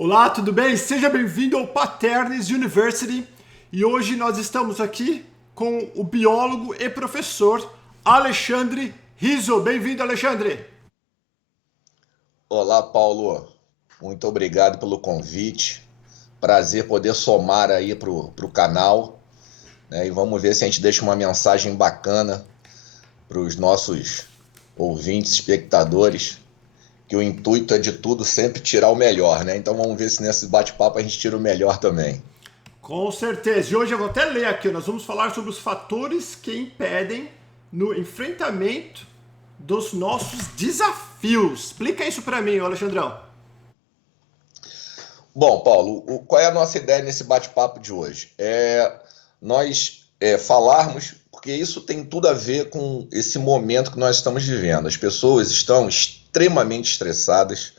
Olá, tudo bem? Seja bem-vindo ao Paternes University e hoje nós estamos aqui com o biólogo e professor Alexandre Rizzo. Bem-vindo, Alexandre! Olá, Paulo. Muito obrigado pelo convite. Prazer poder somar aí pro canal, né? E vamos ver se a gente deixa uma mensagem bacana para os nossos ouvintes, espectadores, que o intuito é de tudo sempre tirar o melhor, né? Então vamos ver se nesse bate-papo a gente tira o melhor também. Com certeza. E hoje eu vou até ler aqui, nós vamos falar sobre os fatores que impedem no enfrentamento dos nossos desafios. Explica isso para mim, Alexandrão. Bom, Paulo, qual é a nossa ideia nesse bate-papo de hoje? Nós falarmos, porque isso tem tudo a ver com esse momento que nós estamos vivendo. As pessoas estão extremamente estressadas.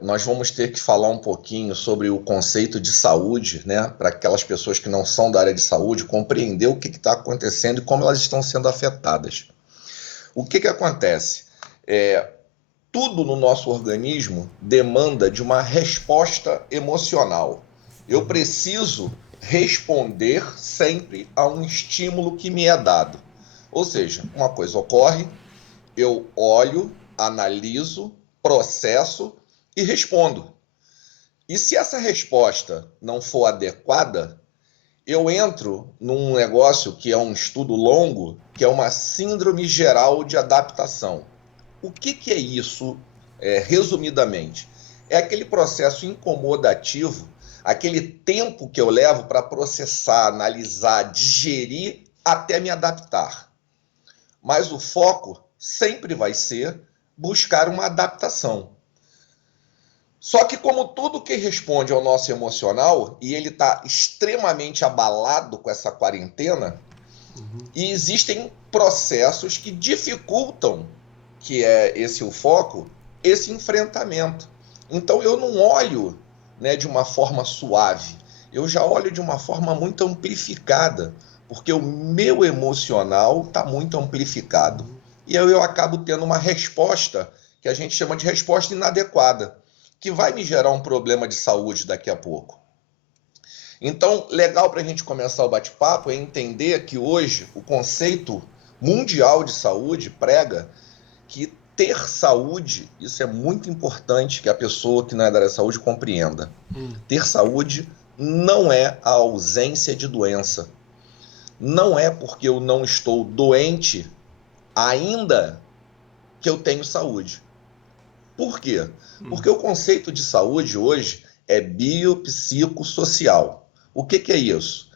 Nós vamos ter que falar um pouquinho sobre o conceito de saúde, né? Para aquelas pessoas que não são da área de saúde, compreender o que está acontecendo e como elas estão sendo afetadas. O que acontece? É, Tudo no nosso organismo demanda de uma resposta emocional. Eu preciso responder sempre a um estímulo que me é dado. Ou seja, uma coisa ocorre, eu olho, analiso, processo e respondo. E se essa resposta não for adequada, eu entro num negócio que é um estudo longo, que é uma síndrome geral de adaptação. O que é isso, resumidamente? É aquele processo incomodativo, aquele tempo que eu levo para processar, analisar, digerir até me adaptar. Mas o foco sempre vai ser buscar uma adaptação. Só que como tudo que responde ao nosso emocional, e ele está extremamente abalado com essa quarentena, e existem processos que dificultam, que é esse o foco, esse enfrentamento. Então eu não olho, né, de uma forma suave, eu já olho de uma forma muito amplificada, porque o meu emocional está muito amplificado. E aí eu acabo tendo uma resposta que a gente chama de resposta inadequada, que vai me gerar um problema de saúde daqui a pouco. Então, legal para a gente começar o bate-papo é entender que hoje o conceito mundial de saúde prega que ter saúde, isso é muito importante que a pessoa que não é da área da saúde compreenda. Ter saúde não é a ausência de doença. Não é porque eu não estou doente ainda que eu tenho saúde. Por quê? Porque o conceito de saúde hoje é biopsicossocial. O que é isso?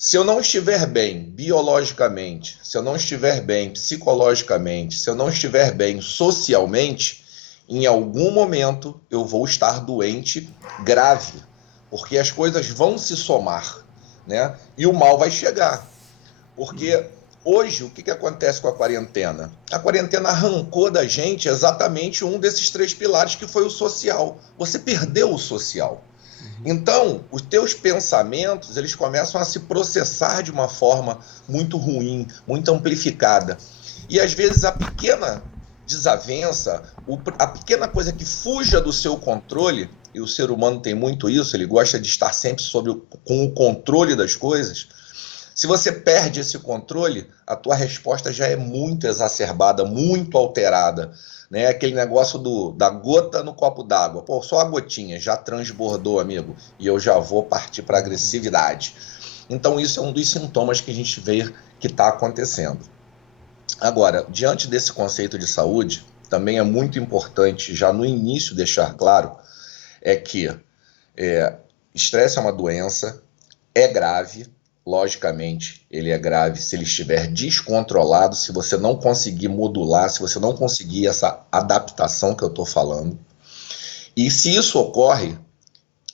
Se eu não estiver bem biologicamente, se eu não estiver bem psicologicamente, se eu não estiver bem socialmente, em algum momento eu vou estar doente grave, porque as coisas vão se somar, né? E o mal vai chegar. Porque hoje, o que acontece com a quarentena? A quarentena arrancou da gente exatamente um desses três pilares, que foi o social. Você perdeu o social. Então, os teus pensamentos, eles começam a se processar de uma forma muito ruim, muito amplificada. E às vezes a pequena desavença, a pequena coisa que fuja do seu controle, e o ser humano tem muito isso, ele gosta de estar sempre com o controle das coisas. Se você perde esse controle, a tua resposta já é muito exacerbada, muito alterada, né? Aquele negócio da gota no copo d'água. Pô, só a gotinha já transbordou, amigo, e eu já vou partir para agressividade. Então isso é um dos sintomas que a gente vê que está acontecendo. Agora, diante desse conceito de saúde, também é muito importante já no início deixar claro que estresse é uma doença, é grave. Logicamente, ele é grave se ele estiver descontrolado, se você não conseguir modular, se você não conseguir essa adaptação que eu estou falando. E se isso ocorre,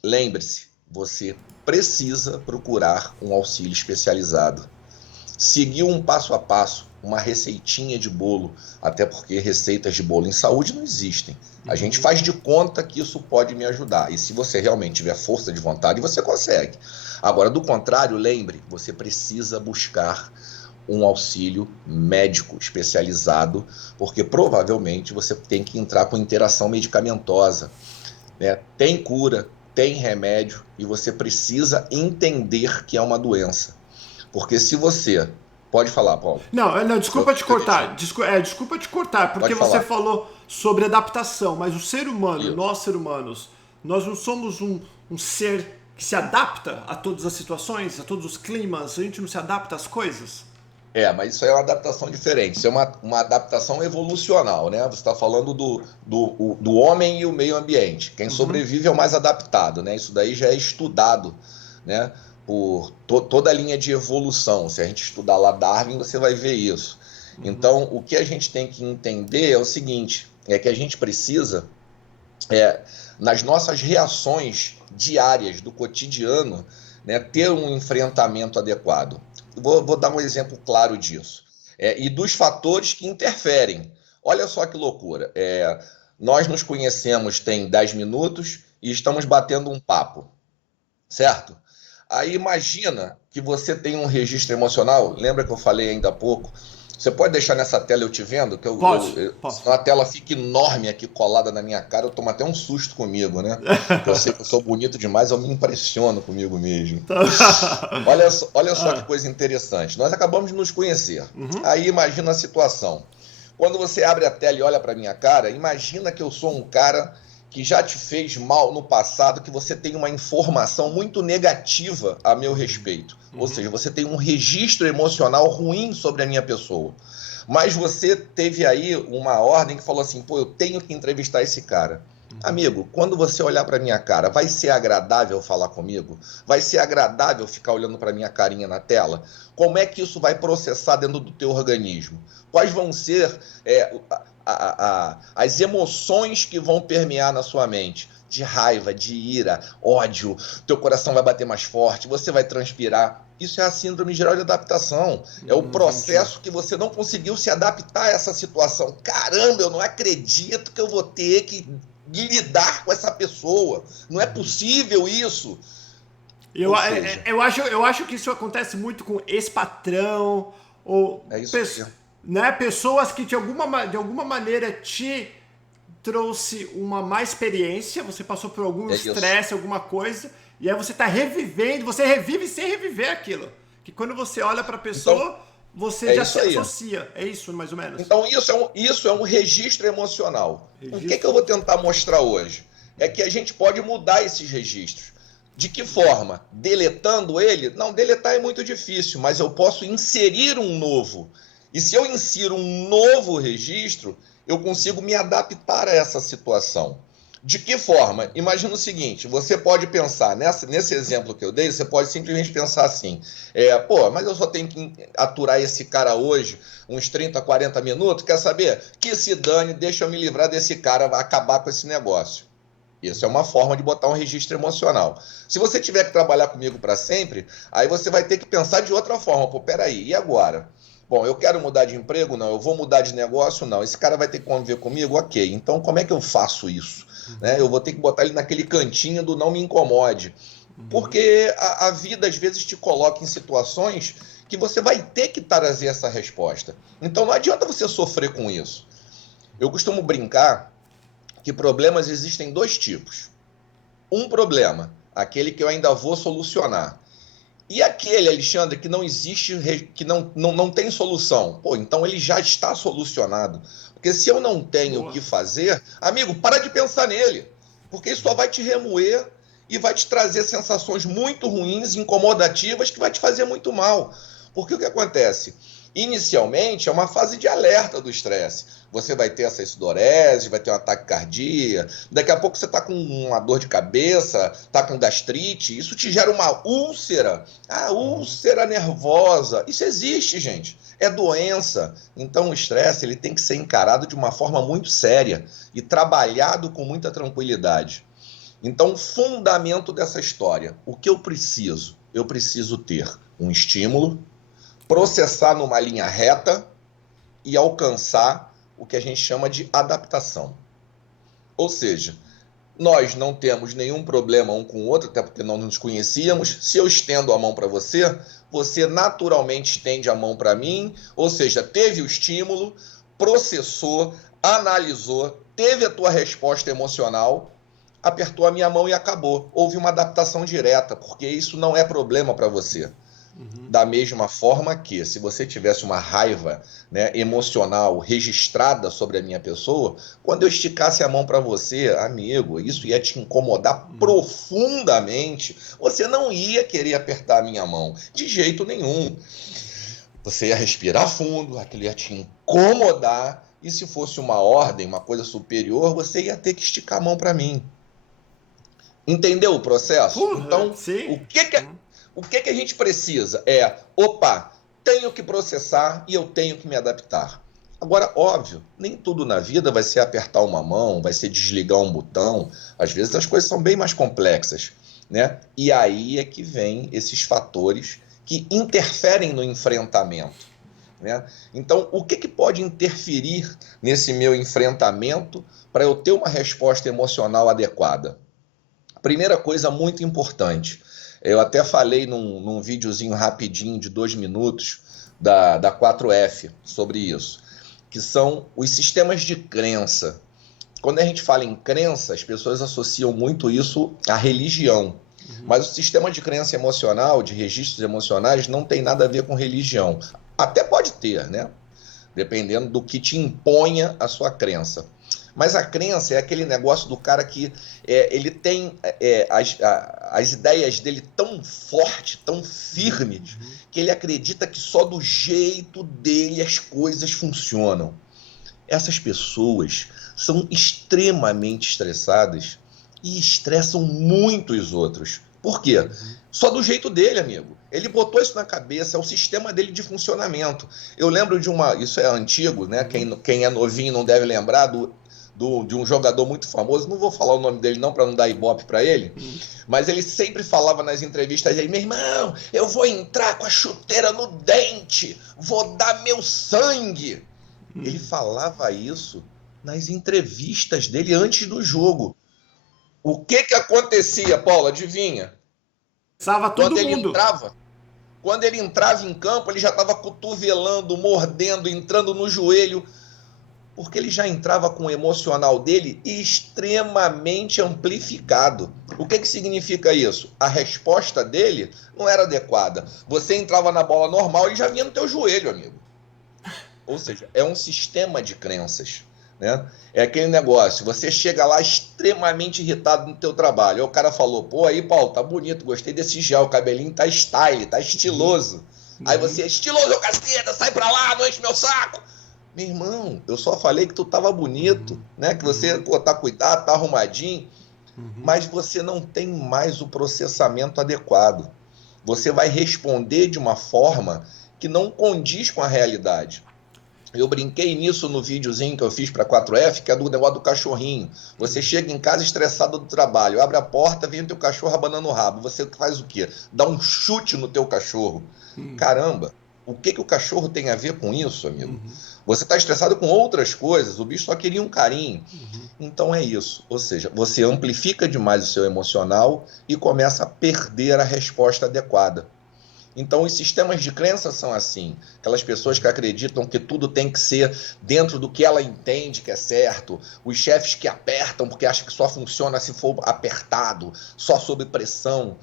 lembre-se, você precisa procurar um auxílio especializado. Seguir um passo a passo, uma receitinha de bolo, até porque receitas de bolo em saúde não existem. A gente faz de conta que isso pode me ajudar. E se você realmente tiver força de vontade, você consegue. Agora, do contrário, lembre, você precisa buscar um auxílio médico especializado, porque provavelmente você tem que entrar com interação medicamentosa. né? Tem cura, tem remédio e você precisa entender que é uma doença. Porque se você... Pode falar, Paulo. Não, não, Eu desculpa te cortar. interrompi. Desculpa te cortar, porque Pode você falar. falou sobre adaptação, mas o ser humano, Isso. nós seres humanos, nós não somos um ser que se adapta a todas as situações, a todos os climas, a gente não se adapta às coisas? Mas isso aí é uma adaptação diferente, isso é uma adaptação evolucional, né? Você está falando do homem e o meio ambiente. Quem sobrevive é o mais adaptado, né? Isso daí já é estudado, né? Por toda a linha de evolução. Se a gente estudar lá Darwin, você vai ver isso. Então, o que a gente tem que entender é o seguinte, é que a gente precisa, nas nossas reações diárias do cotidiano, né, ter um enfrentamento adequado. Vou dar um exemplo claro disso. E dos fatores que interferem. Olha só que loucura. Nós nos conhecemos tem 10 minutos e estamos batendo um papo, certo? Aí imagina que você tem um registro emocional. Lembra que eu falei ainda há pouco? Você pode deixar nessa tela eu te vendo? Que Posso. senão a tela fica enorme aqui colada na minha cara, eu tomo até um susto comigo, né? Porque eu sei que eu sou bonito demais, eu me impressiono comigo mesmo. Olha só que coisa interessante. Nós acabamos de nos conhecer. Aí imagina a situação. Quando você abre a tela e olha para minha cara, imagina que eu sou um cara que já te fez mal no passado, que você tem uma informação muito negativa a meu respeito. Ou seja, você tem um registro emocional ruim sobre a minha pessoa. Mas você teve aí uma ordem que falou assim, pô, eu tenho que entrevistar esse cara. Amigo, quando você olhar para minha cara, vai ser agradável falar comigo? Vai ser agradável ficar olhando para minha carinha na tela? Como é que isso vai processar dentro do teu organismo? Quais vão ser as emoções que vão permear na sua mente? De raiva, de ira, ódio, teu coração vai bater mais forte, você vai transpirar. Isso é a síndrome geral de adaptação. É o processo que você não conseguiu se adaptar a essa situação. Caramba, eu não acredito que eu vou ter que lidar com essa pessoa. Não é possível isso. Eu acho que isso acontece muito com ex-patrão ou né, pessoas que de alguma maneira te trouxe uma má experiência, você passou por algum estresse, alguma coisa, e aí você está revivendo, você revive sem reviver aquilo. Que quando você olha para a pessoa, então, você já se associa. É isso, mais ou menos? Então, isso é um registro emocional. O que eu vou tentar mostrar hoje? É que a gente pode mudar esses registros. De que forma? Deletando ele? Não, deletar é muito difícil, mas eu posso inserir um novo. E se eu insiro um novo registro, eu consigo me adaptar a essa situação. De que forma? Imagina o seguinte, você pode pensar, nesse exemplo que eu dei, você pode simplesmente pensar assim, mas eu só tenho que aturar esse cara hoje, uns 30, 40 minutos, quer saber? Que se dane, deixa eu me livrar desse cara, vai acabar com esse negócio. Isso é uma forma de botar um registro emocional. Se você tiver que trabalhar comigo para sempre, aí você vai ter que pensar de outra forma. Pô, peraí, e agora? Bom, eu quero mudar de emprego? Não. Eu vou mudar de negócio? Não. Esse cara vai ter que conviver comigo? Ok. Então, como é que eu faço isso? Né? Eu vou ter que botar ele naquele cantinho do não me incomode. Porque a vida, às vezes, te coloca em situações que você vai ter que trazer essa resposta. Então, não adianta você sofrer com isso. Eu costumo brincar que problemas existem dois tipos. Um problema, aquele que eu ainda vou solucionar. E aquele, Alexandre, que não existe, que não tem solução. Pô, então ele já está solucionado. Porque se eu não tenho o que fazer, amigo, para de pensar nele. Porque isso só vai te remoer e vai te trazer sensações muito ruins, incomodativas, que vai te fazer muito mal. Porque o que acontece? Inicialmente, é uma fase de alerta do estresse. Você vai ter essa sudorese, vai ter um ataque cardíaco, daqui a pouco você está com uma dor de cabeça, está com gastrite, isso te gera uma úlcera, úlcera nervosa. Isso existe, gente, é doença. Então o estresse ele tem que ser encarado de uma forma muito séria e trabalhado com muita tranquilidade. Então, o fundamento dessa história, o que eu preciso? Eu preciso ter um estímulo, processar numa linha reta e alcançar o que a gente chama de adaptação. Ou seja, nós não temos nenhum problema um com o outro, até porque não nos conhecíamos. Se eu estendo a mão para você, você naturalmente estende a mão para mim, ou seja, teve o estímulo, processou, analisou, teve a tua resposta emocional. apertou a minha mão e acabou. Houve uma adaptação direta, porque isso não é problema para você. Da mesma forma que, se você tivesse uma raiva, né, emocional registrada sobre a minha pessoa, quando eu esticasse a mão para você, amigo, isso ia te incomodar profundamente. Você não ia querer apertar a minha mão, de jeito nenhum. Você ia respirar fundo, aquilo ia te incomodar, e se fosse uma ordem, uma coisa superior, você ia ter que esticar a mão para mim. Entendeu o processo? Porra, Então, sim. o que a gente precisa opa, tenho que processar e eu tenho que me adaptar. Agora, óbvio, nem tudo na vida vai ser apertar uma mão, vai ser desligar um botão. Às vezes as coisas são bem mais complexas, né? E aí é que vem esses fatores que interferem no enfrentamento, né? Então, o que pode interferir nesse meu enfrentamento para eu ter uma resposta emocional adequada? Primeira coisa muito importante, eu até falei num videozinho rapidinho de 2 minutos da 4F sobre isso, que são os sistemas de crença. Quando a gente fala em crença, as pessoas associam muito isso à religião. Mas o sistema de crença emocional, de registros emocionais, não tem nada a ver com religião. Até pode ter, né? Dependendo do que te imponha a sua crença. Mas a crença é aquele negócio do cara que ele tem as ideias dele tão fortes, tão firmes, que ele acredita que só do jeito dele as coisas funcionam. Essas pessoas são extremamente estressadas e estressam muito os outros. Por quê? Só do jeito dele, amigo. Ele botou isso na cabeça, é o sistema dele de funcionamento. Eu lembro de isso é antigo, né? Quem é novinho não deve lembrar de um jogador muito famoso, não vou falar o nome dele não, para não dar ibope para ele, mas ele sempre falava nas entrevistas aí, meu irmão, eu vou entrar com a chuteira no dente, vou dar meu sangue. Ele falava isso nas entrevistas dele antes do jogo. O que acontecia, Paulo? Adivinha? Salva todo mundo. Quando ele entrava em campo, ele já estava cotovelando, mordendo, entrando no joelho, porque ele já entrava com o emocional dele extremamente amplificado. O que significa isso? A resposta dele não era adequada. Você entrava na bola normal, ele já vinha no teu joelho, amigo. Ou seja, é um sistema de crenças, né? É aquele negócio, você chega lá extremamente irritado no teu trabalho. Aí o cara falou, pô, aí, Paulo, tá bonito, gostei desse gel, o cabelinho tá style, tá estiloso. Aí você, estiloso, caceta, sai pra lá, não enche meu saco. Meu irmão, eu só falei que tu tava bonito, né? Que você, pô, tá cuidado, tá arrumadinho, mas você não tem mais o processamento adequado. Você vai responder de uma forma que não condiz com a realidade. Eu brinquei nisso no videozinho que eu fiz para 4F, que é do negócio do cachorrinho. Você chega em casa estressado do trabalho, abre a porta, vem o teu cachorro abanando o rabo. Você faz o quê? Dá um chute no teu cachorro. Caramba, o que o cachorro tem a ver com isso, amigo? Você está estressado com outras coisas, o bicho só queria um carinho. Então é isso. Ou seja, você amplifica demais o seu emocional e começa a perder a resposta adequada. Então, os sistemas de crença são assim. Aquelas pessoas que acreditam que tudo tem que ser dentro do que ela entende que é certo. Os chefes que apertam porque acham que só funciona se for apertado, só sob pressão.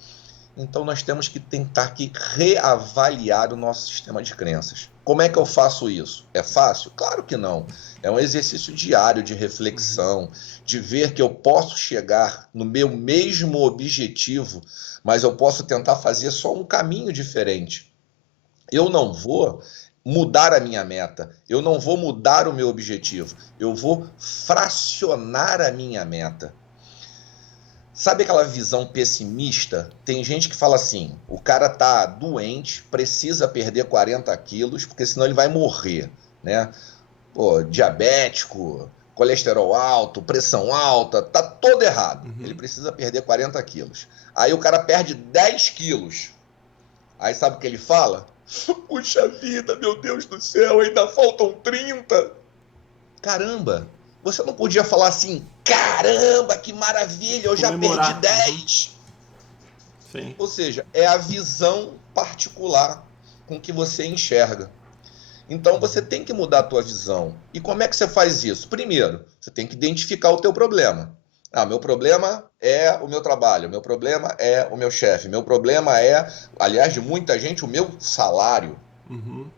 Então, nós temos que tentar que reavaliar o nosso sistema de crenças. Como é que eu faço isso? É fácil? Claro que não. É um exercício diário de reflexão, de ver que eu posso chegar no meu mesmo objetivo, mas eu posso tentar fazer só um caminho diferente. Eu não vou mudar a minha meta, eu não vou mudar o meu objetivo, eu vou fracionar a minha meta. Sabe aquela visão pessimista? Tem gente que fala assim, o cara tá doente, precisa perder 40 quilos, porque senão ele vai morrer, né? Pô, diabético, colesterol alto, pressão alta, tá todo errado. Ele precisa perder 40 quilos. Aí o cara perde 10 quilos. Aí sabe o que ele fala? Puxa vida, meu Deus do céu, ainda faltam 30. Caramba, você não podia falar assim, caramba, que maravilha, eu já perdi 10. Sim. Ou seja, é a visão particular com que você enxerga. Então você tem que mudar a tua visão. E como é que você faz isso? Primeiro, você tem que identificar o teu problema. Ah, meu problema é o meu trabalho, meu problema é o meu chefe, meu problema é, aliás, de muita gente, o meu salário. Uhum.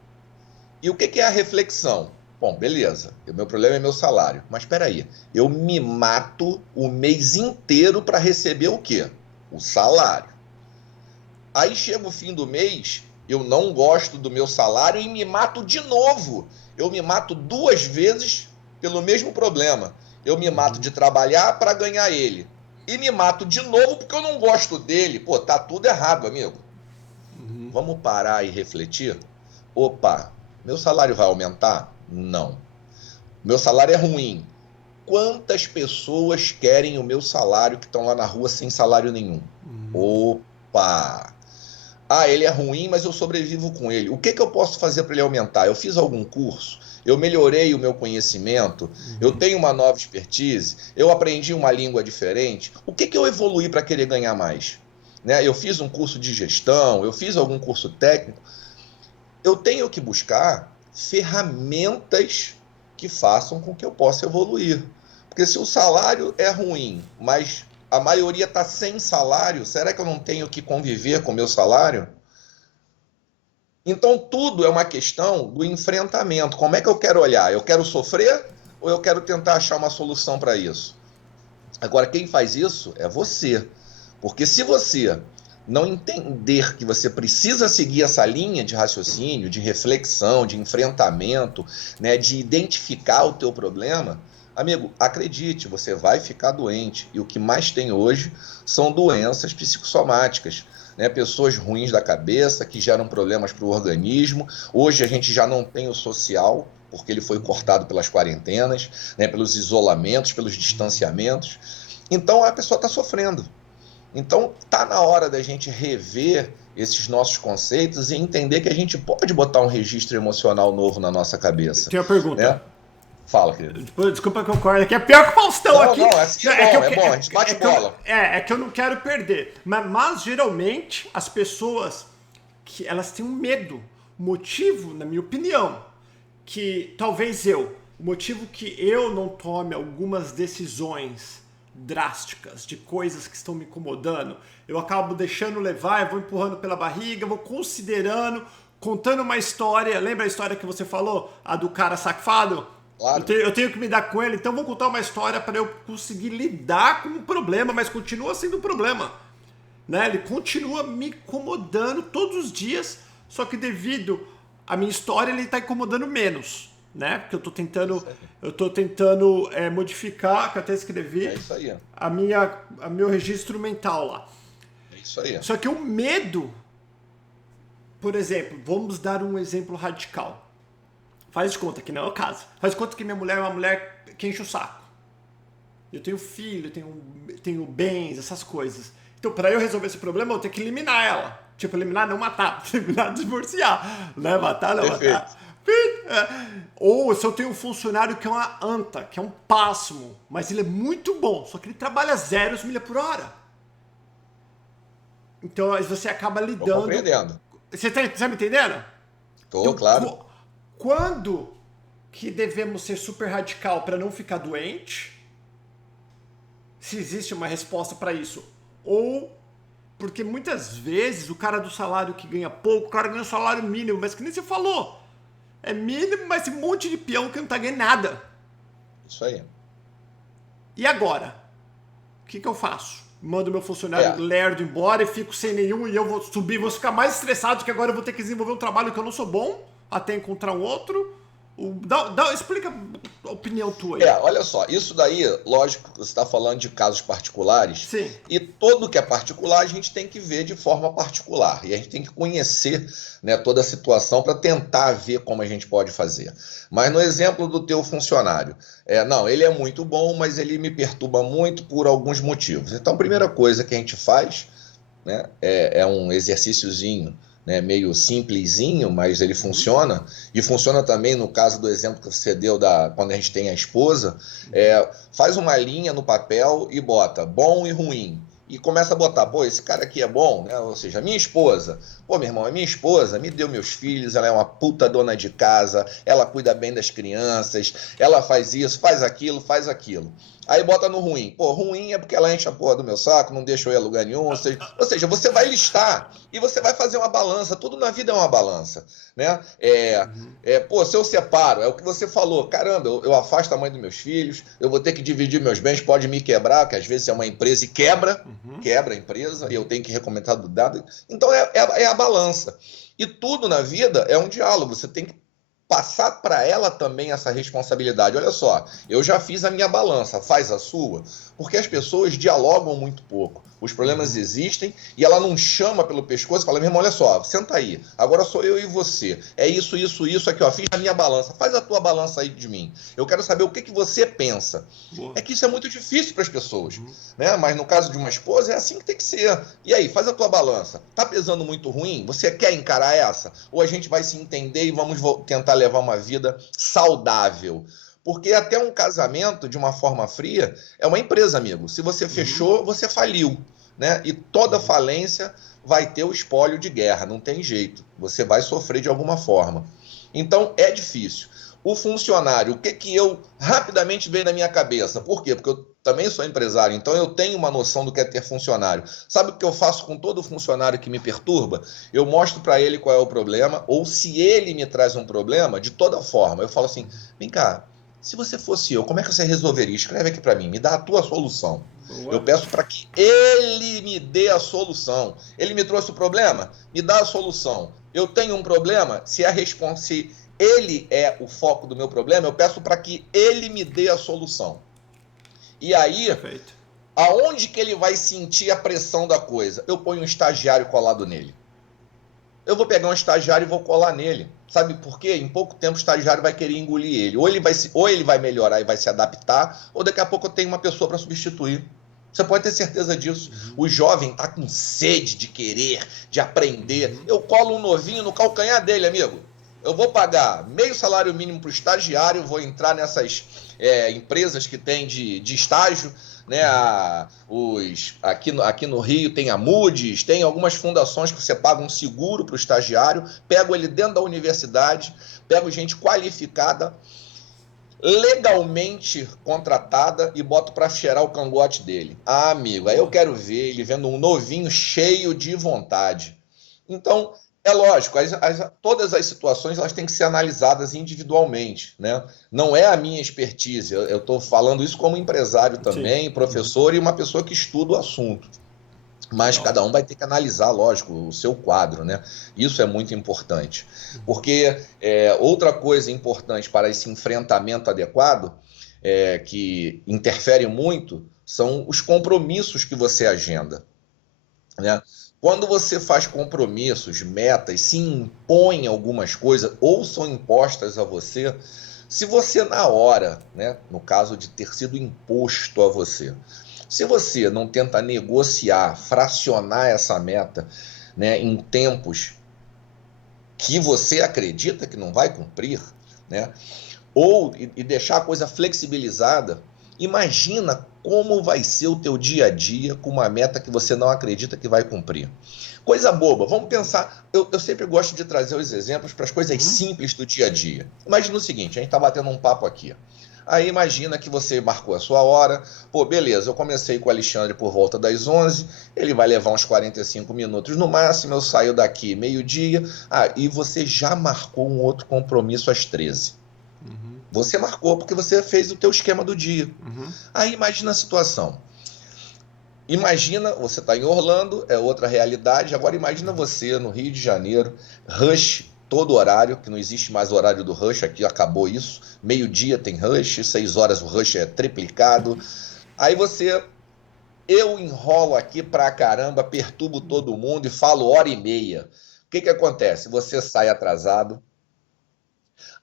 E o que é a reflexão? Bom, beleza, o meu problema é meu salário. Mas espera aí, eu me mato o mês inteiro para receber o quê? O salário. Aí chega o fim do mês, eu não gosto do meu salário e me mato de novo. Eu me mato duas vezes pelo mesmo problema. Eu me mato de trabalhar para ganhar ele. E me mato de novo porque eu não gosto dele. Pô, tá tudo errado, amigo. Vamos parar e refletir? Opa, meu salário vai aumentar? Não. Meu salário é ruim. Quantas pessoas querem o meu salário que estão lá na rua sem salário nenhum? Opa! Ah, ele é ruim, mas eu sobrevivo com ele. O que eu posso fazer para ele aumentar? Eu fiz algum curso? Eu melhorei o meu conhecimento? Eu tenho uma nova expertise? Eu aprendi uma língua diferente? O que eu evoluí para querer ganhar mais? Né? Eu fiz um curso de gestão? Eu fiz algum curso técnico? Eu tenho que buscar ferramentas que façam com que eu possa evoluir. Porque se o salário é ruim, mas a maioria está sem salário, será que eu não tenho que conviver com o meu salário? Então, tudo é uma questão do enfrentamento. Como é que eu quero olhar? Eu quero sofrer ou eu quero tentar achar uma solução para isso? Agora, quem faz isso é você. Porque se você não entender que você precisa seguir essa linha de raciocínio, de reflexão, de enfrentamento, né, de identificar o teu problema, amigo, acredite, você vai ficar doente. E o que mais tem hoje são doenças psicossomáticas, né? Pessoas ruins da cabeça que geram problemas para o organismo. Hoje a gente já não tem o social, porque ele foi cortado pelas quarentenas, né, pelos isolamentos, pelos distanciamentos. Então a pessoa está sofrendo. Então tá na hora da gente rever esses nossos conceitos e entender que a gente pode botar um registro emocional novo na nossa cabeça, Tem uma pergunta. né? Fala, querido. Desculpa que eu corto, que é pior que o Faustão Não, aqui. não, assim é bom, a gente bate bola. É que eu não quero perder. Mas geralmente as pessoas que elas têm um medo. Motivo, na minha opinião, que talvez o motivo que eu não tome algumas decisões drásticas de coisas que estão me incomodando, eu acabo deixando levar, eu vou empurrando pela barriga, vou considerando, contando uma história. Lembra a história que você falou? A do cara safado? Claro. Eu tenho que me dar com ele, então vou contar uma história para eu conseguir lidar com o problema, mas continua sendo um problema. Né? Ele continua me incomodando todos os dias, só que devido à minha história ele está incomodando menos. Né? Porque eu tô tentando modificar, que eu até escrevi, É isso aí. a meu registro mental lá. É isso aí. Só que o medo, por exemplo, vamos dar um exemplo radical. Faz de conta que não é o caso. Faz de conta que minha mulher é uma mulher que enche o saco. Eu tenho filho, tenho bens, essas coisas. Então, para eu resolver esse problema, eu tenho que eliminar ela. Tipo, eliminar, não matar. Eliminar, divorciar. Não é matar, não Perfeito. matar. Ou se eu tenho um funcionário que é uma anta, que é um pássimo, mas ele é muito bom, só que ele trabalha 0 milhas por hora. Então, você acaba Tô lidando... compreendendo. Você tá me entendendo? Tô, Então, claro. Quando que devemos ser super radical para não ficar doente? Se existe uma resposta para isso. Ou porque muitas vezes o cara do salário que ganha pouco, o cara ganha um salário mínimo, mas que nem você falou. É mínimo, mas tem um monte de peão que não tá ganhando nada. Isso aí. E agora? O que eu faço? Mando meu funcionário lerdo embora e fico sem nenhum e eu vou subir, vou ficar mais estressado que agora eu vou ter que desenvolver um trabalho que eu não sou bom até encontrar um outro. Explica a opinião tua aí. Olha só, isso daí, lógico, você está falando de casos particulares. Sim. E tudo que é particular a gente tem que ver de forma particular. E a gente tem que conhecer, né, toda a situação para tentar ver como a gente pode fazer. Mas no exemplo do teu funcionário, não, ele é muito bom, mas ele me perturba muito por alguns motivos. Então, a primeira coisa que a gente faz, né, é um exercíciozinho, né, meio simplesinho, mas ele funciona, e funciona também no caso do exemplo que você deu quando a gente tem a esposa, faz uma linha no papel e bota bom e ruim. e começa a botar, pô, esse cara aqui é bom, né? Ou seja, minha esposa. Pô, meu irmão, a minha esposa me deu meus filhos, ela é uma puta dona de casa, ela cuida bem das crianças, ela faz isso, faz aquilo, faz aquilo. Aí bota no ruim. Pô, ruim é porque ela enche a porra do meu saco, não deixa eu ir a lugar nenhum. Ou seja, você vai listar e você vai fazer uma balança. Tudo na vida é uma balança, né? Pô, se eu separo, é o que você falou. Caramba, eu afasto a mãe dos meus filhos, eu vou ter que dividir meus bens, pode me quebrar, que às vezes é uma empresa e quebra a empresa, e eu tenho que recomendar do dado. Então é a balança. E tudo na vida é um diálogo. Você tem que passar para ela também essa responsabilidade. Olha só, eu já fiz a minha balança, faz a sua, porque as pessoas dialogam muito pouco. Os problemas existem e ela não chama pelo pescoço e fala, meu irmão, olha só, senta aí, agora sou eu e você. É isso, aqui, ó, fiz a minha balança, faz a tua balança aí de mim. Eu quero saber o que você pensa. Boa. É que isso é muito difícil para as pessoas, né? Mas no caso de uma esposa é assim que tem que ser. E aí, faz a tua balança. Tá pesando muito ruim? Você quer encarar essa? Ou a gente vai se entender e vamos tentar levar uma vida saudável? Porque até um casamento, de uma forma fria, é uma empresa, amigo. Se você fechou, você faliu, né? E toda falência vai ter o espólio de guerra, não tem jeito. Você vai sofrer de alguma forma. Então, é difícil. O funcionário, o que eu rapidamente veio na minha cabeça? Por quê? Porque eu também sou empresário, então eu tenho uma noção do que é ter funcionário. Sabe o que eu faço com todo funcionário que me perturba? Eu mostro para ele qual é o problema, ou se ele me traz um problema, de toda forma. Eu falo assim, vem cá, se você fosse eu, como é que você resolveria? Escreve aqui para mim, me dá a tua solução. Boa. Eu peço para que ele me dê a solução. Ele me trouxe o problema? Me dá a solução. Eu tenho um problema? Se ele é o foco do meu problema, eu peço para que ele me dê a solução. E aí, perfeito, aonde que ele vai sentir a pressão da coisa? Eu ponho um estagiário colado nele. Eu vou pegar um estagiário e vou colar nele. Sabe por quê? Em pouco tempo o estagiário vai querer engolir ele. Ou ele vai melhorar e vai se adaptar, ou daqui a pouco eu tenho uma pessoa para substituir. Você pode ter certeza disso. O jovem está com sede de querer, de aprender. Eu colo um novinho no calcanhar dele, amigo. Eu vou pagar meio salário mínimo para o estagiário, vou entrar nessas empresas que tem de estágio, né? Aqui no Rio tem a Moody's, tem algumas fundações que você paga um seguro para o estagiário, pego ele dentro da universidade, pego gente qualificada, legalmente contratada e boto para cheirar o cangote dele. Ah, amigo, aí eu quero ver ele vendo um novinho cheio de vontade. Então, é lógico, todas as situações elas têm que ser analisadas individualmente, né? Não é a minha expertise, eu estou falando isso como empresário também, professor e uma pessoa que estuda o assunto. Mas cada um vai ter que analisar, lógico, o seu quadro, né? Isso é muito importante. Porque outra coisa importante para esse enfrentamento adequado, que interfere muito, são os compromissos que você agenda, né? Quando você faz compromissos, metas, se impõe algumas coisas ou são impostas a você, se você na hora, né, no caso de ter sido imposto a você, se você não tenta negociar, fracionar essa meta, né, em tempos que você acredita que não vai cumprir, né, e deixar a coisa flexibilizada, imagina como vai ser o teu dia a dia com uma meta que você não acredita que vai cumprir. Coisa boba, vamos pensar, eu sempre gosto de trazer os exemplos para as coisas simples do dia a dia. Imagina o seguinte, a gente está batendo um papo aqui. Aí imagina que você marcou a sua hora, pô, beleza, eu comecei com o Alexandre por volta das 11, ele vai levar uns 45 minutos no máximo, eu saio daqui meio-dia, e você já marcou um outro compromisso às 13. Você marcou porque você fez o teu esquema do dia. Aí imagina a situação. Imagina, você está em Orlando, é outra realidade. Agora imagina você no Rio de Janeiro, rush, todo horário, que não existe mais o horário do rush, aqui acabou isso. Meio-dia tem rush, 6 horas o rush é triplicado. Aí eu enrolo aqui pra caramba, perturbo todo mundo e falo 1h30. O que acontece? Você sai atrasado.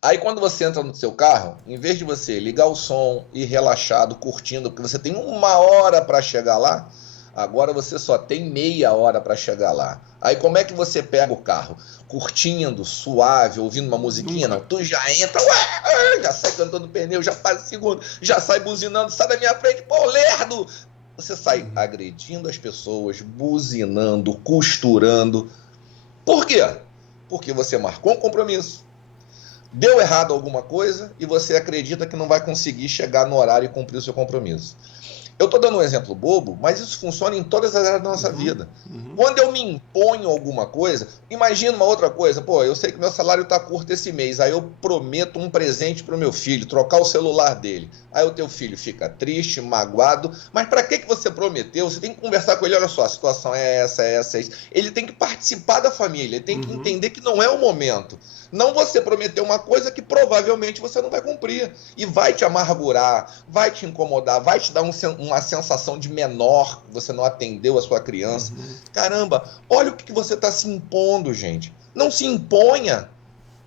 Aí quando você entra no seu carro, em vez de você ligar o som e ir relaxado, curtindo, porque você tem 1 hora para chegar lá, agora você só tem meia hora para chegar lá. Aí como é que você pega o carro? Curtindo, suave, ouvindo uma musiquinha? Não, tu já entra, já sai cantando pneu, já faz segundo, já sai buzinando, sai da minha frente, pô, lerdo! Você sai agredindo as pessoas, buzinando, costurando. Por quê? Porque você marcou um compromisso, deu errado alguma coisa e você acredita que não vai conseguir chegar no horário e cumprir o seu compromisso. Eu estou dando um exemplo bobo, mas isso funciona em todas as áreas da nossa vida. Quando eu me imponho alguma coisa, imagina uma outra coisa. Pô, eu sei que meu salário está curto esse mês, aí eu prometo um presente para o meu filho, trocar o celular dele. Aí o teu filho fica triste, magoado, mas para que você prometeu? Você tem que conversar com ele, olha só, a situação é essa, é essa, é essa. Ele tem que participar da família, ele tem que entender que não é o momento. Não você prometer uma coisa que provavelmente você não vai cumprir. E vai te amargurar, vai te incomodar, vai te dar uma sensação de menor, que você não atendeu a sua criança. Caramba, olha o que você está se impondo, gente. Não se imponha,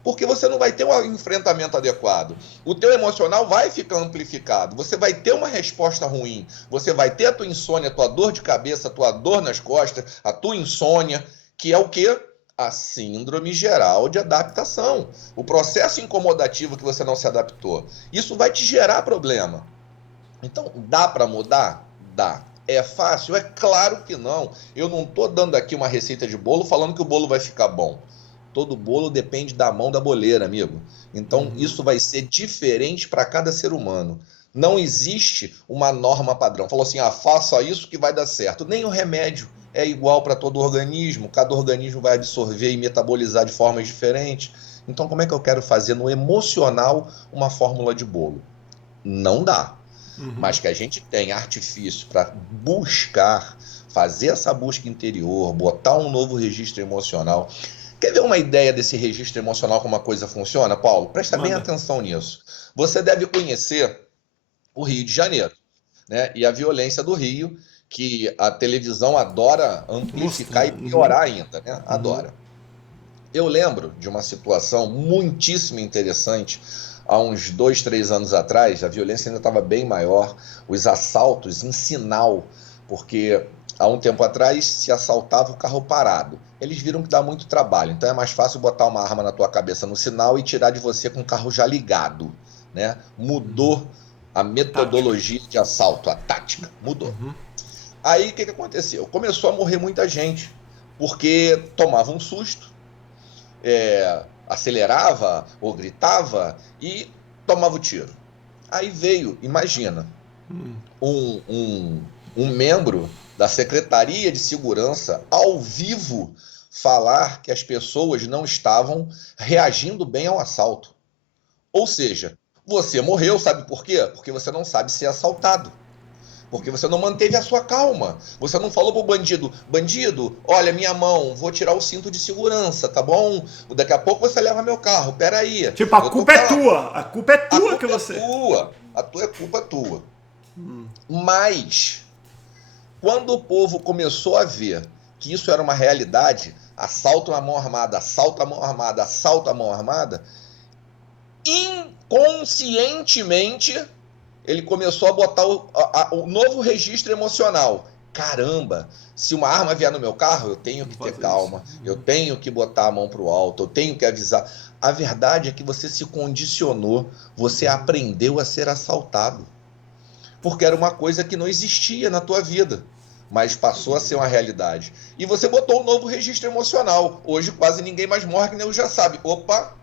porque você não vai ter um enfrentamento adequado. O teu emocional vai ficar amplificado, você vai ter uma resposta ruim, você vai ter a tua insônia, a tua dor de cabeça, a tua dor nas costas, a tua insônia, que é o quê? A síndrome geral de adaptação. O processo incomodativo que você não se adaptou. Isso vai te gerar problema. Então, dá para mudar? Dá. É fácil? É claro que não. Eu não estou dando aqui uma receita de bolo falando que o bolo vai ficar bom. Todo bolo depende da mão da boleira, amigo. Então, isso vai ser diferente para cada ser humano. Não existe uma norma padrão. Falou assim, faça isso que vai dar certo. Nem o remédio é igual para todo organismo. Cada organismo vai absorver e metabolizar de formas diferentes. Então, como é que eu quero fazer no emocional uma fórmula de bolo? Não dá. Mas que a gente tem artifício para buscar, fazer essa busca interior, botar um novo registro emocional. Quer ver uma ideia desse registro emocional, como a coisa funciona, Paulo? Presta bem atenção nisso. Você deve conhecer o Rio de Janeiro, né? E a violência do Rio, que a televisão adora amplificar e piorar ainda, né? Adora. Eu lembro de uma situação muitíssimo interessante. Há uns 2, 3 anos atrás, a violência ainda estava bem maior, os assaltos em sinal, porque há um tempo atrás se assaltava o carro parado. Eles viram que dá muito trabalho, então é mais fácil botar uma arma na tua cabeça no sinal e tirar de você com o carro já ligado, né? Mudou a metodologia de assalto, a tática, mudou. Aí o que aconteceu? Começou a morrer muita gente, porque tomava um susto, acelerava ou gritava e tomava o tiro. Aí veio, imagina, um membro da Secretaria de Segurança ao vivo falar que as pessoas não estavam reagindo bem ao assalto. Ou seja, você morreu, sabe por quê? Porque você não sabe ser assaltado. Porque você não manteve a sua calma. Você não falou pro bandido, bandido, olha minha mão, vou tirar o cinto de segurança, tá bom? Daqui a pouco você leva meu carro, peraí. Tipo, a culpa é tua. A culpa é tua que você... A tua culpa é tua. Mas, quando o povo começou a ver que isso era uma realidade, assalto à mão armada, assalto à mão armada, assalto à mão armada, inconscientemente ele começou a botar o novo registro emocional. Caramba, se uma arma vier no meu carro, eu tenho que ter calma, eu tenho que botar a mão pro alto, eu tenho que avisar. A verdade é que você se condicionou, você aprendeu a ser assaltado. Porque era uma coisa que não existia na tua vida, mas passou a ser uma realidade. E você botou um novo registro emocional. Hoje quase ninguém mais morre, que nem eu já sabe. Opa,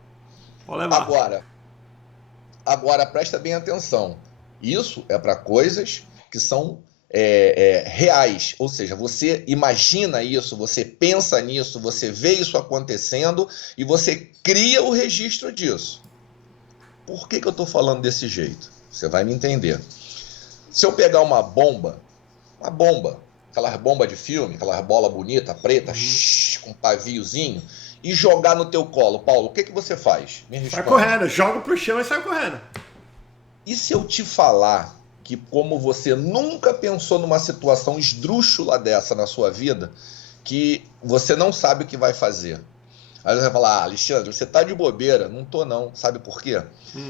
agora presta bem atenção. Isso é para coisas que são reais, ou seja, você imagina isso, você pensa nisso, você vê isso acontecendo e você cria o registro disso. Por que eu estou falando desse jeito? Você vai me entender. Se eu pegar uma bomba, aquelas bombas de filme, aquelas bola bonita, preta, com paviozinho, e jogar no teu colo, Paulo, o que você faz? Me responde. Sai correndo, joga pro chão e sai correndo. E se eu te falar que, como você nunca pensou numa situação esdrúxula dessa na sua vida, que você não sabe o que vai fazer? Aí você vai falar, Alexandre, você tá de bobeira. Não tô não, sabe por quê?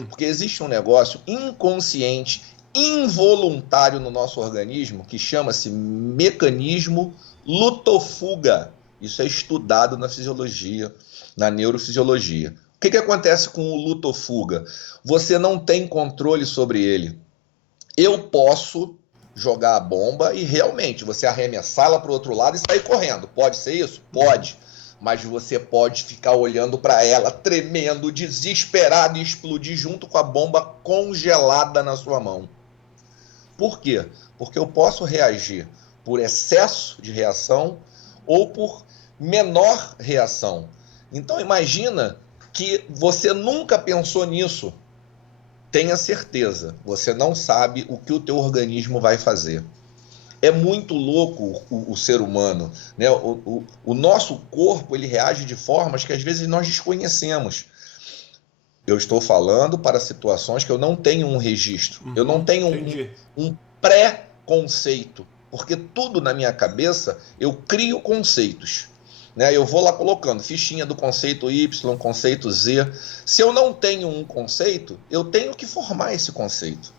Porque existe um negócio inconsciente, involuntário no nosso organismo, que chama-se mecanismo luto-fuga. Isso é estudado na fisiologia, na neurofisiologia. O que acontece com o luto-fuga? Você não tem controle sobre ele. Eu posso jogar a bomba e realmente você arremessá-la para o outro lado e sair correndo. Pode ser isso? Pode. Mas você pode ficar olhando para ela, tremendo, desesperado e explodir junto com a bomba congelada na sua mão. Por quê? Porque eu posso reagir por excesso de reação ou por menor reação. Então imagina que você nunca pensou nisso. Tenha certeza, você não sabe o que o teu organismo vai fazer. É muito louco o ser humano, né? O nosso corpo, ele reage de formas que às vezes nós desconhecemos. Eu estou falando para situações que eu não tenho um registro, eu não tenho um pré-conceito, porque tudo na minha cabeça eu crio conceitos. Né? Eu vou lá colocando fichinha do conceito Y, conceito Z. Se eu não tenho um conceito, eu tenho que formar esse conceito.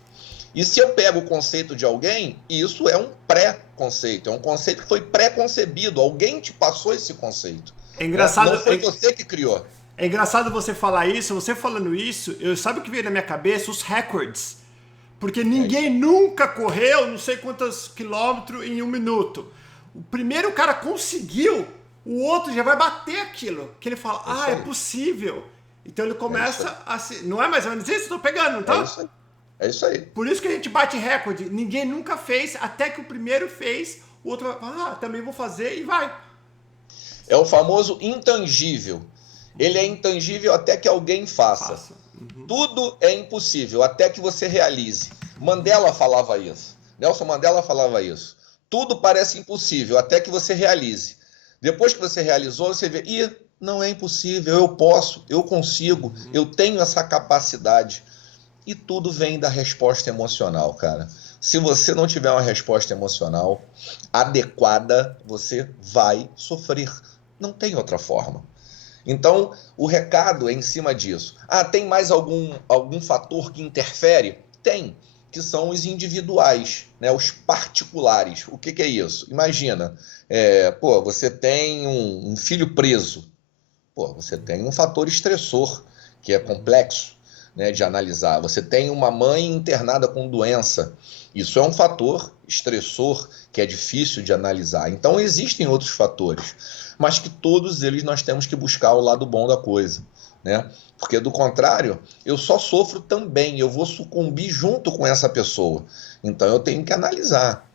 E se eu pego o conceito de alguém, isso é um pré-conceito, é um conceito que foi pré-concebido, alguém te passou esse conceito. É engraçado, não foi você que criou. É engraçado você falar isso, você falando isso, sabe o que veio na minha cabeça? Os records. Porque ninguém nunca correu não sei quantos quilômetros em 1 minuto. O primeiro cara conseguiu, o outro já vai bater aquilo. Que ele fala, é possível. Então ele começa a se... Não é mais ou menos isso? Estou pegando, não tá? É isso aí. Por isso que a gente bate recorde. Ninguém nunca fez, até que o primeiro fez, o outro vai, também vou fazer e vai. É o famoso intangível. Ele é intangível até que alguém faça. Tudo é impossível até que você realize. Mandela falava isso. Nelson Mandela falava isso. Tudo parece impossível até que você realize. Depois que você realizou, você vê, não é impossível, eu posso, eu consigo, eu tenho essa capacidade. E tudo vem da resposta emocional, cara. Se você não tiver uma resposta emocional adequada, você vai sofrer. Não tem outra forma. Então, o recado é em cima disso. Tem mais algum fator que interfere? Tem, que são os individuais, né? Os particulares. O que é isso? Imagina, você tem um filho preso. Você tem um fator estressor, que é complexo, né, de analisar. Você tem uma mãe internada com doença. Isso é um fator estressor que é difícil de analisar. Então, existem outros fatores, mas que todos eles nós temos que buscar o lado bom da coisa, né? Porque, do contrário, eu só sofro também, eu vou sucumbir junto com essa pessoa. Então, eu tenho que analisar.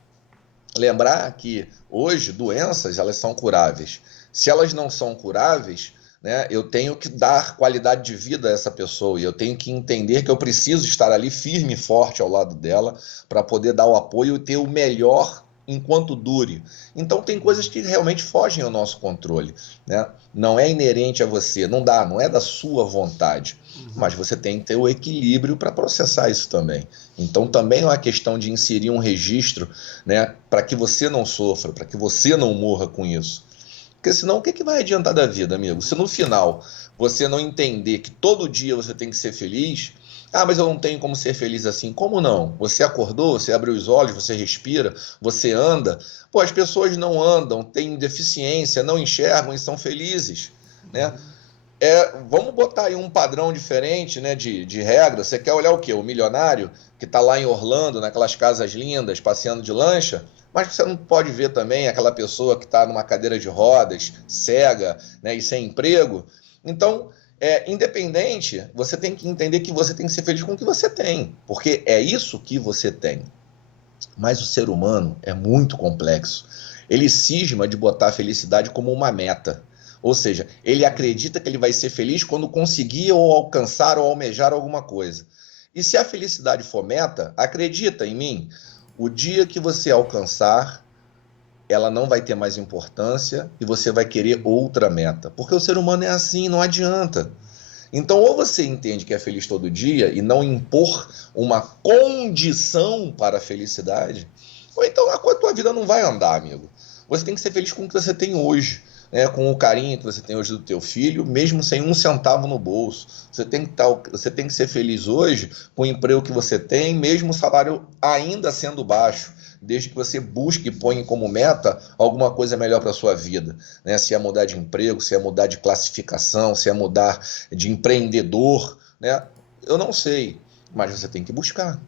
Lembrar que, hoje, doenças, elas são curáveis. Se elas não são curáveis, né, eu tenho que dar qualidade de vida a essa pessoa e eu tenho que entender que eu preciso estar ali firme e forte ao lado dela para poder dar o apoio e ter o melhor enquanto dure. Então tem coisas que realmente fogem ao nosso controle, né? Não é inerente a você, não é da sua vontade, mas você tem que ter o equilíbrio para processar isso também. Então também é uma questão de inserir um registro, né, para que você não sofra, para que você não morra com isso. Porque senão o que vai adiantar da vida, amigo? Se no final você não entender que todo dia você tem que ser feliz, mas eu não tenho como ser feliz assim. Como não? Você acordou, você abriu os olhos, você respira, você anda. As pessoas não andam, têm deficiência, não enxergam e são felizes, né? Vamos botar aí um padrão diferente, né, de regra. Você quer olhar o quê? O milionário que está lá em Orlando, naquelas casas lindas, passeando de lancha? Mas você não pode ver também aquela pessoa que está numa cadeira de rodas, cega, né, e sem emprego. Então, independente, você tem que entender que você tem que ser feliz com o que você tem, porque é isso que você tem. Mas o ser humano é muito complexo. Ele cisma de botar a felicidade como uma meta. Ou seja, ele acredita que ele vai ser feliz quando conseguir ou alcançar ou almejar alguma coisa. E se a felicidade for meta, acredita em mim, o dia que você alcançar, ela não vai ter mais importância e você vai querer outra meta. Porque o ser humano é assim, não adianta. Então, ou você entende que é feliz todo dia e não impor uma condição para a felicidade, ou então a tua vida não vai andar, amigo. Você tem que ser feliz com o que você tem hoje, né? Com o carinho que você tem hoje do teu filho, mesmo sem um centavo no bolso. Você tem que ser feliz hoje com o emprego que você tem, mesmo o salário ainda sendo baixo, desde que você busque e ponha como meta alguma coisa melhor para a sua vida, né? Se é mudar de emprego, se é mudar de classificação, se é mudar de empreendedor, né? Eu não sei, mas você tem que buscar.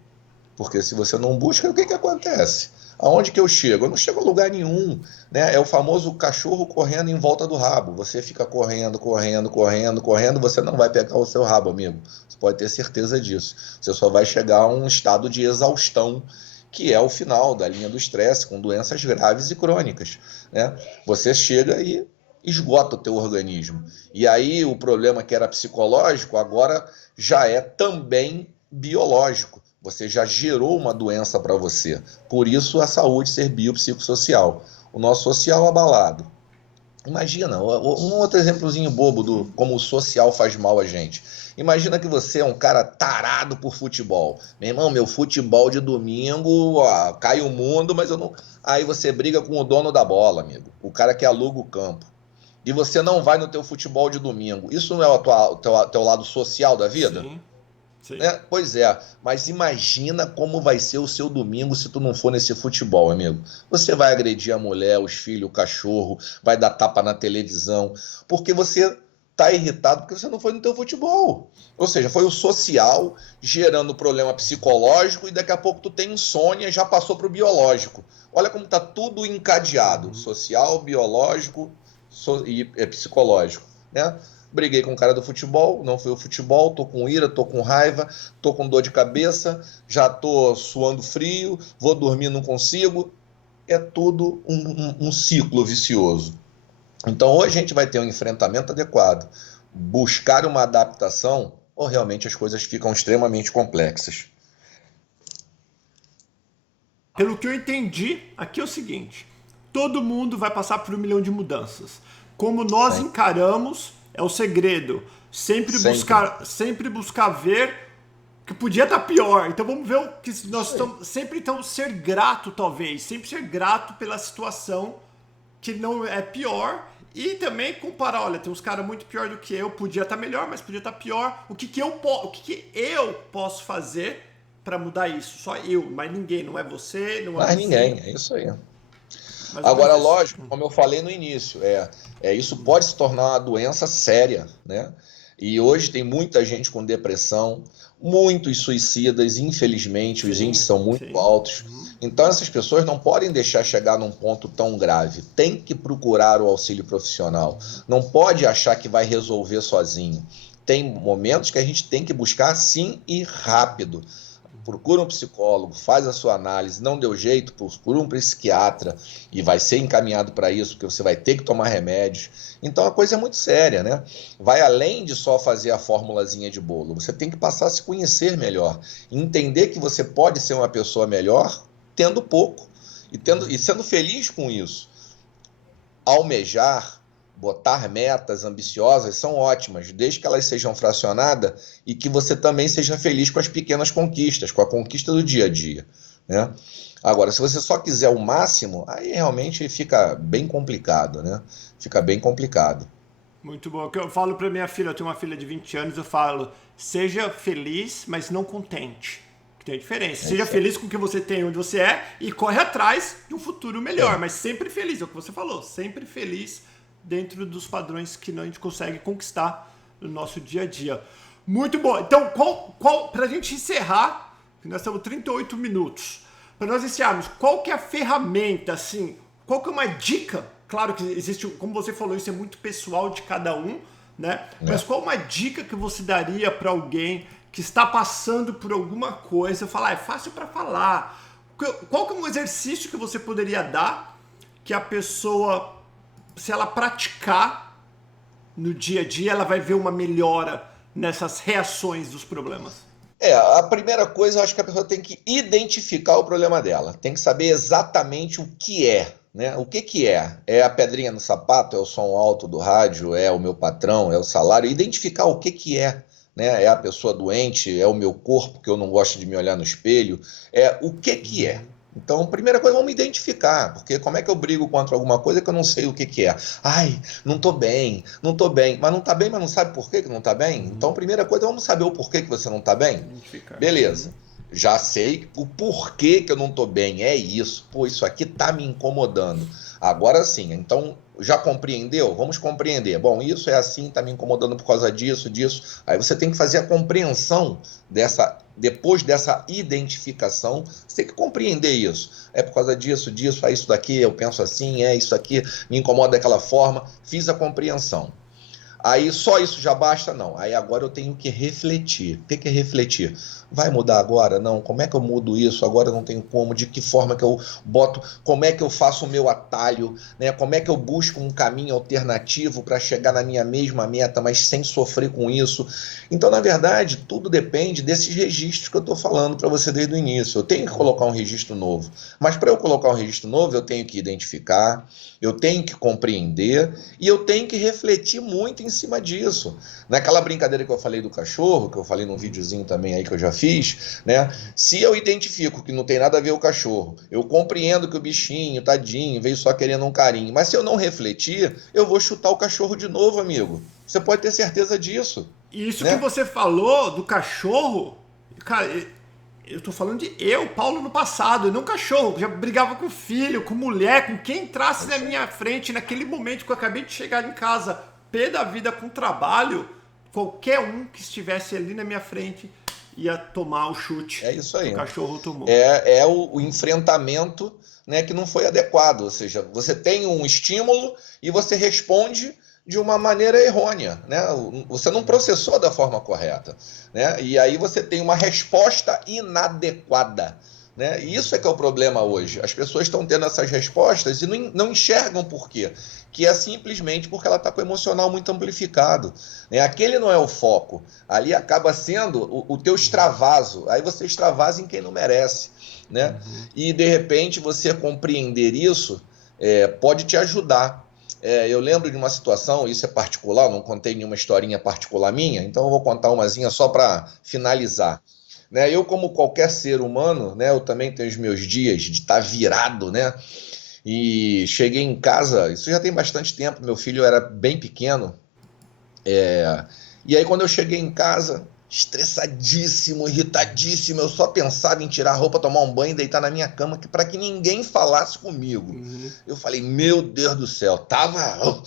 Porque se você não busca, o que acontece? Aonde que eu chego? Eu não chego a lugar nenhum, né? É o famoso cachorro correndo em volta do rabo. Você fica correndo, correndo, correndo, correndo, você não vai pegar o seu rabo, amigo. Você pode ter certeza disso. Você só vai chegar a um estado de exaustão, que é o final da linha do estresse, com doenças graves e crônicas, né? Você chega e esgota o teu organismo. E aí o problema que era psicológico, agora já é também biológico. Você já gerou uma doença para você. Por isso a saúde ser biopsicossocial. O nosso social abalado. Imagina, um outro exemplozinho bobo do como o social faz mal a gente. Imagina que você é um cara tarado por futebol. Meu irmão, meu futebol de domingo, ó, cai o mundo, mas eu não. Aí você briga com o dono da bola, amigo. O cara que aluga o campo. E você não vai no teu futebol de domingo. Isso não é o teu lado social da vida? Sim, sim. Né? Pois é, mas imagina como vai ser o seu domingo se tu não for nesse futebol, amigo. Você vai agredir a mulher, os filhos, o cachorro, vai dar tapa na televisão, porque você tá irritado porque você não foi no teu futebol. Ou seja, foi o social gerando problema psicológico e daqui a pouco tu tem insônia, já passou pro biológico. Olha como tá tudo encadeado, social, biológico e psicológico, né? Briguei com o cara do futebol, não foi o futebol, tô com ira, tô com raiva, tô com dor de cabeça, já tô suando frio, vou dormir, não consigo. É tudo um ciclo vicioso. Então, ou a gente vai ter um enfrentamento adequado, buscar uma adaptação, ou realmente as coisas ficam extremamente complexas. Pelo que eu entendi, aqui é o seguinte: todo mundo vai passar por 1 milhão de mudanças. Como nós Sempre. encaramos é o segredo. Sempre buscar ver que podia estar pior. Então vamos ver o que nós estamos. Sempre então ser grato, talvez. Sempre ser grato pela situação que não é pior. E também comparar, olha, tem uns caras muito pior do que eu, podia estar melhor, mas podia estar pior. O que eu posso fazer para mudar isso? Só eu, mas ninguém, não é você, não é Mas você. ninguém, é isso aí. Mais ou Agora, menos isso. lógico, como eu falei no início, isso pode se tornar uma doença séria, né? E hoje tem muita gente com depressão, muitos suicidas, infelizmente, os índices são muito Sim. altos. Então, essas pessoas não podem deixar chegar num ponto tão grave. Tem que procurar o auxílio profissional. Não pode achar que vai resolver sozinho. Tem momentos que a gente tem que buscar sim e rápido. Procura um psicólogo, faz a sua análise, não deu jeito, procura um psiquiatra e vai ser encaminhado para isso, porque você vai ter que tomar remédios. Então a coisa é muito séria, né? Vai além de só fazer a formulazinha de bolo. Você tem que passar a se conhecer melhor, entender que você pode ser uma pessoa melhor tendo pouco e sendo feliz com isso. Almejar, botar metas ambiciosas são ótimas, desde que elas sejam fracionadas e que você também seja feliz com as pequenas conquistas, com a conquista do dia a dia, né? Agora, se você só quiser o máximo, aí realmente fica bem complicado, né? Fica bem complicado. Muito bom. O que eu falo para minha filha, eu tenho uma filha de 20 anos, eu falo, seja feliz, mas não contente. Que tem a diferença. Seja feliz com o que você tem, onde você é, e corre atrás de um futuro melhor, mas sempre feliz, é o que você falou, sempre feliz dentro dos padrões que a gente consegue conquistar no nosso dia a dia. Muito bom. Então, pra gente encerrar, nós estamos 38 minutos, para nós encerrarmos, qual que é a ferramenta, assim, qual que é uma dica? Claro que existe, como você falou, isso é muito pessoal de cada um, né? Mas qual uma dica que você daria para alguém que está passando por alguma coisa, falar, é fácil para falar. Qual que é um exercício que você poderia dar que a pessoa, se ela praticar no dia a dia, ela vai ver uma melhora nessas reações dos problemas? A primeira coisa, eu acho que a pessoa tem que identificar o problema dela, tem que saber exatamente o que é, né? O que é? É a pedrinha no sapato, é o som alto do rádio, é o meu patrão, é o salário, identificar o que é, né? É a pessoa doente, é o meu corpo que eu não gosto de me olhar no espelho, o que é? Então, primeira coisa, vamos identificar, porque como é que eu brigo contra alguma coisa que eu não sei o que é? Ai, não tô bem, mas não tá bem, mas não sabe por que não tá bem? Então, primeira coisa, vamos saber o porquê que você não tá bem? Beleza, já sei o porquê que eu não tô bem, é isso, pô, isso aqui tá me incomodando. Agora sim, então, já compreendeu? Vamos compreender. Bom, isso é assim, está me incomodando por causa disso, disso. Aí você tem que fazer a compreensão depois dessa identificação, você tem que compreender isso. É por causa disso, disso, é isso daqui, eu penso assim, é isso aqui, me incomoda daquela forma. Fiz a compreensão. Aí só isso já basta? Não. Aí agora eu tenho que refletir. O que é refletir? Vai mudar agora? Não. Como é que eu mudo isso? Agora eu não tenho como. De que forma que eu boto? Como é que eu faço o meu atalho? Né? Como é que eu busco um caminho alternativo para chegar na minha mesma meta, mas sem sofrer com isso? Então, na verdade, tudo depende desses registros que eu estou falando para você desde o início. Eu tenho que colocar um registro novo. Mas para eu colocar um registro novo, eu tenho que identificar, eu tenho que compreender e eu tenho que refletir muito em cima disso. Naquela brincadeira que eu falei do cachorro, que eu falei num videozinho também aí que eu já fiz, né? Se eu identifico que não tem nada a ver o cachorro, eu compreendo que o bichinho, tadinho, veio só querendo um carinho, mas se eu não refletir, eu vou chutar o cachorro de novo, amigo. Você pode ter certeza disso. Isso que Né? você falou do cachorro, cara, eu tô falando de Paulo, no passado, e não cachorro. Eu já brigava com filho, com mulher, com quem entrasse na minha frente, naquele momento que eu acabei de chegar em casa, pé da vida com trabalho, qualquer um que estivesse ali na minha frente ia tomar o chute É isso que aí. o cachorro tomou. É o enfrentamento, né, que não foi adequado. Ou seja, você tem um estímulo e você responde de uma maneira errônea, né? Você não processou da forma correta, né? E aí você tem uma resposta inadequada, né? E isso é que é o problema hoje. As pessoas estão tendo essas respostas e não enxergam por quê. Que é simplesmente porque ela está com o emocional muito amplificado, né? Aquele não é o foco. Ali acaba sendo o teu extravaso. Aí você extravasa em quem não merece, né? E de repente você compreender isso pode te ajudar. Eu lembro de uma situação, isso é particular, não contei nenhuma historinha particular minha, então eu vou contar umazinha só para finalizar. Né, eu, como qualquer ser humano, né, eu também tenho os meus dias de estar virado, né? E cheguei em casa, isso já tem bastante tempo, meu filho era bem pequeno. E aí quando eu cheguei em casa, estressadíssimo, irritadíssimo, eu só pensava em tirar a roupa, tomar um banho e deitar na minha cama para que ninguém falasse comigo. Eu falei, meu Deus do céu, tava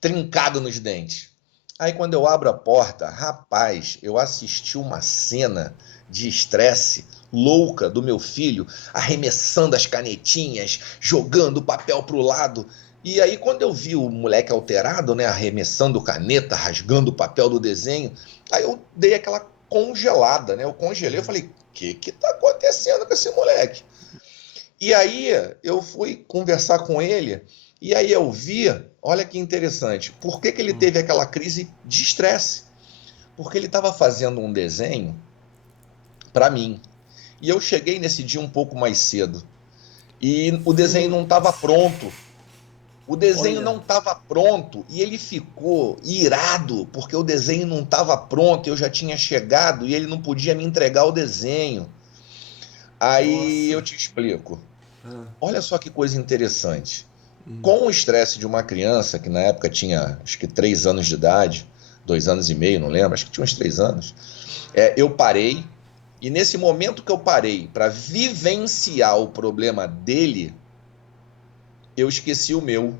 trincado nos dentes. Aí quando eu abro a porta, rapaz, eu assisti uma cena de estresse louca do meu filho arremessando as canetinhas, jogando o papel pro lado. E aí quando eu vi o moleque alterado, né, arremessando caneta, rasgando o papel do desenho, aí eu dei aquela congelada, né? Eu congelei, eu falei, o que tá acontecendo com esse moleque? E aí eu fui conversar com ele, e aí eu vi, olha que interessante, por que ele teve aquela crise de estresse? Porque ele estava fazendo um desenho para mim. E eu cheguei nesse dia um pouco mais cedo. E o desenho não estava pronto. O desenho não estava pronto e ele ficou irado porque o desenho não estava pronto, eu já tinha chegado e ele não podia me entregar o desenho. Aí eu te explico. Olha só que coisa interessante. Com o estresse de uma criança, que na época tinha acho que 3 anos de idade, 2 anos e meio, não lembro, acho que tinha uns 3 anos, eu parei, e nesse momento que eu parei para vivenciar o problema dele, eu esqueci o meu.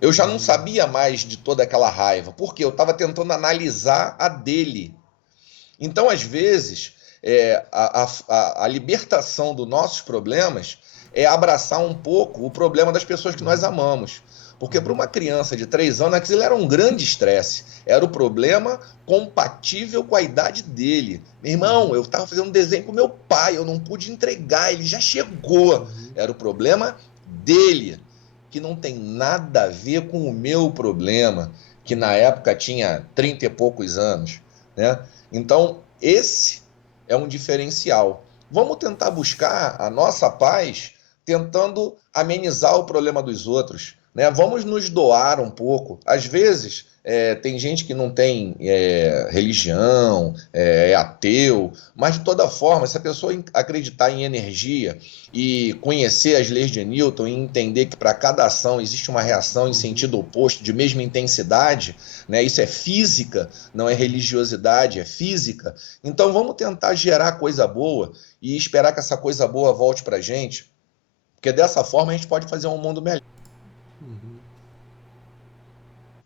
Eu já não sabia mais de toda aquela raiva, porque eu estava tentando analisar a dele. Então, às vezes, a libertação dos nossos problemas é abraçar um pouco o problema das pessoas que nós amamos. Porque para uma criança de 3 anos, aquilo era um grande estresse. Era o problema compatível com a idade dele. Meu irmão, eu estava fazendo um desenho com meu pai, eu não pude entregar, ele já chegou. Era o problema dele, que não tem nada a ver com o meu problema, que na época tinha 30 e poucos anos, né? Então, esse é um diferencial. Vamos tentar buscar a nossa paz tentando amenizar o problema dos outros, né? Vamos nos doar um pouco. Às vezes, tem gente que não tem religião, é ateu, mas de toda forma, se a pessoa acreditar em energia e conhecer as leis de Newton e entender que para cada ação existe uma reação em sentido oposto, de mesma intensidade, né? Isso é física, não é religiosidade, é física. Então vamos tentar gerar coisa boa e esperar que essa coisa boa volte para a gente, porque dessa forma a gente pode fazer um mundo melhor.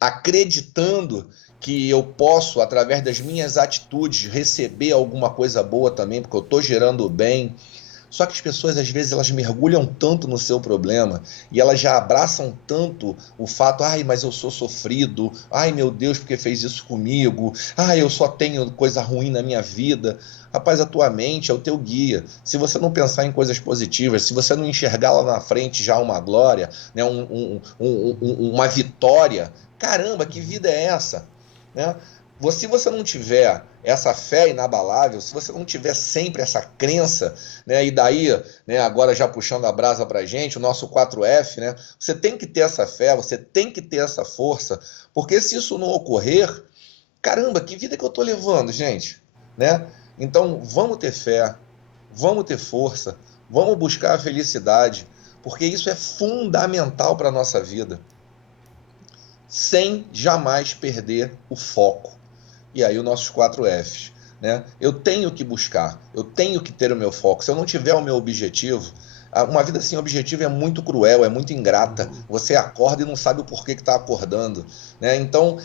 acreditando que eu posso, através das minhas atitudes, receber alguma coisa boa também, porque eu estou gerando bem. Só que as pessoas, às vezes, elas mergulham tanto no seu problema e elas já abraçam tanto o fato, ai, mas eu sou sofrido, ai, meu Deus, porque fez isso comigo, ai, eu só tenho coisa ruim na minha vida. Rapaz, a tua mente é o teu guia. Se você não pensar em coisas positivas, se você não enxergar lá na frente já uma glória, né, uma vitória, caramba, que vida é essa? Né? Se você não tiver essa fé inabalável, se você não tiver sempre essa crença, né, e daí, né, agora já puxando a brasa para a gente, o nosso 4F, né, você tem que ter essa fé, você tem que ter essa força, porque se isso não ocorrer, caramba, que vida que eu estou levando, gente? Né? Então, vamos ter fé, vamos ter força, vamos buscar a felicidade, porque isso é fundamental para a nossa vida, sem jamais perder o foco. E aí os nossos 4Fs. Né? Eu tenho que buscar, eu tenho que ter o meu foco. Se eu não tiver o meu objetivo, uma vida sem objetivo é muito cruel, é muito ingrata. Você acorda e não sabe o porquê que está acordando. Né? Então,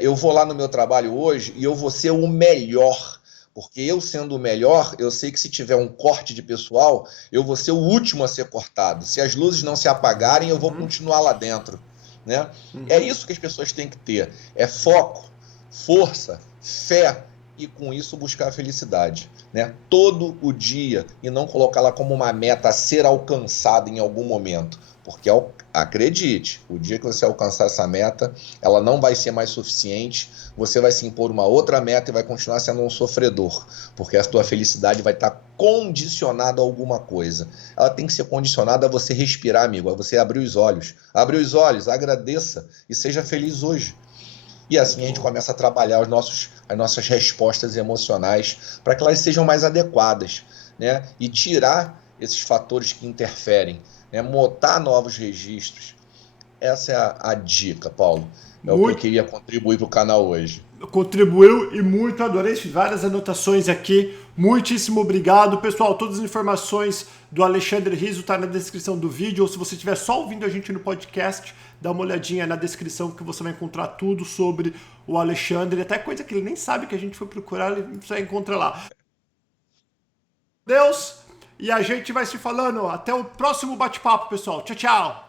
eu vou lá no meu trabalho hoje e eu vou ser o melhor. Porque eu sendo o melhor, eu sei que se tiver um corte de pessoal, eu vou ser o último a ser cortado. Se as luzes não se apagarem, eu vou continuar lá dentro. Né? É isso que as pessoas têm que ter. É foco, força, fé e com isso buscar a felicidade, né? Todo o dia e não colocá-la como uma meta a ser alcançada em algum momento, porque acredite, o dia que você alcançar essa meta, ela não vai ser mais suficiente, você vai se impor uma outra meta e vai continuar sendo um sofredor, porque a tua felicidade vai estar condicionada a alguma coisa. Ela tem que ser condicionada a você respirar, amigo, a você abrir os olhos. Abre os olhos, agradeça e seja feliz hoje. E assim a gente começa a trabalhar as nossas respostas emocionais para que elas sejam mais adequadas, né? E tirar esses fatores que interferem, né? Montar novos registros. Essa é a dica, Paulo. É o que eu queria contribuir para o canal hoje. Contribuiu e muito, adorei, fiz várias anotações aqui. Muitíssimo obrigado. Pessoal, todas as informações do Alexandre Rizzo tá na descrição do vídeo, ou se você estiver só ouvindo a gente no podcast, dá uma olhadinha na descrição que você vai encontrar tudo sobre o Alexandre, até coisa que ele nem sabe que a gente foi procurar, você encontra lá. Deus, e a gente vai se falando. Até o próximo bate-papo, pessoal. Tchau, tchau.